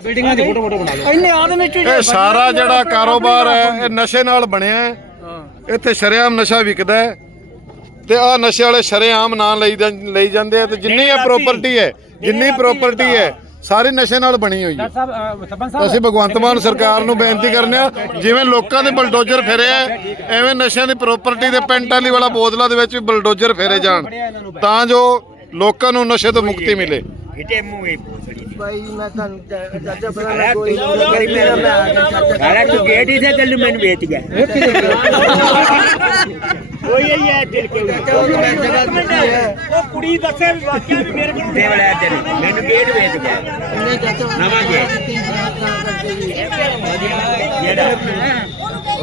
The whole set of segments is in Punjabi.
ਸਾਰਾ ਜਿਹੜਾ ਕਾਰੋਬਾਰ ਹੈ ਇਹ ਨਸ਼ੇ ਨਾਲ ਬਣਿਆ ਹੈ ਇੱਥੇ ਸ਼ਰਿਆਮ ਨਸ਼ਾ ਵਿਕਦਾ ਹੈ ਤੇ ਆ ਨਸ਼ੇ ਵਾਲੇ ਸ਼ਰਿਆਮ ਨਾਂ ਲਈ ਲਈ ਜਾਂਦੇ ਆ ਤੇ ਜਿੰਨੀ ਆ ਪ੍ਰੋਪਰਟੀ ਹੈ ਜਿੰਨੀ ਪ੍ਰਾਪਰਟੀ ਹੈ ਸਾਰੇ ਨਸ਼ੇ ਨਾਲ ਬਣੀ ਹੋਈ ਹੈ ਅਸੀਂ ਭਗਵੰਤ ਮਾਨ ਸਰਕਾਰ ਨੂੰ ਬੇਨਤੀ ਕਰਨੇ ਆ ਜਿਵੇਂ ਲੋਕਾਂ ਦੇ ਬਲਡੋਜ਼ਰ ਫੇਰੇ ਐਵੇਂ ਨਸ਼ਿਆਂ ਦੀ ਪ੍ਰਾਪਰਟੀ ਦੇ ਪੈਂਟਾਲੀ ਵਾਲਾ ਬੋਦਲਾ ਦੇ ਵਿੱਚ ਵੀ ਬਲਡੋਜ਼ਰ ਫੇਰੇ ਜਾਣ ਤਾਂ ਜੋ ਲੋਕਾਂ ਨੂੰ ਨਸ਼ੇ ਤੋਂ ਮੁਕਤੀ ਮਿਲੇ ਇਹਦੇ ਮੂੰਹ ਹੀ ਭਾਈ ਮੈਂ ਤੁਹਾਨੂੰ ਚਾਚਾ ਬਣਾ ਕੋਈ ਗਰੀਬ ਮੇਰਾ ਮੈਂ ਚਾਚਾ ਅਰੇ ਤੂੰ ਗੇਟ ਹੀ ਤੇ ਚੱਲ ਮੈਨੂੰ ਵੇਚ ਗਿਆ ਕੋਈ ਹੈ ਇਹ ਦਿਲ ਕੇ ਉਹ ਕੁੜੀ ਦੱਸੇ ਵੀ ਵਾਕਿਆ ਵੀ ਮੇਰੇ ਕੋਲ ਟੇਬਲ ਆ ਤੇਰੇ ਮੈਨੂੰ ਗੇਟ ਵੇਚ ਗਿਆ ਨਵਾਂ ਗੇਟ ਇਹ ਵਧੀਆ ਜਿਹੜਾ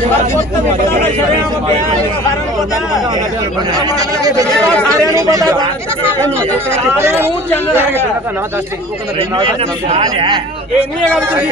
ਇਹ ਨਹੀਂ ਹੈਗਾ ਤੁਸੀਂ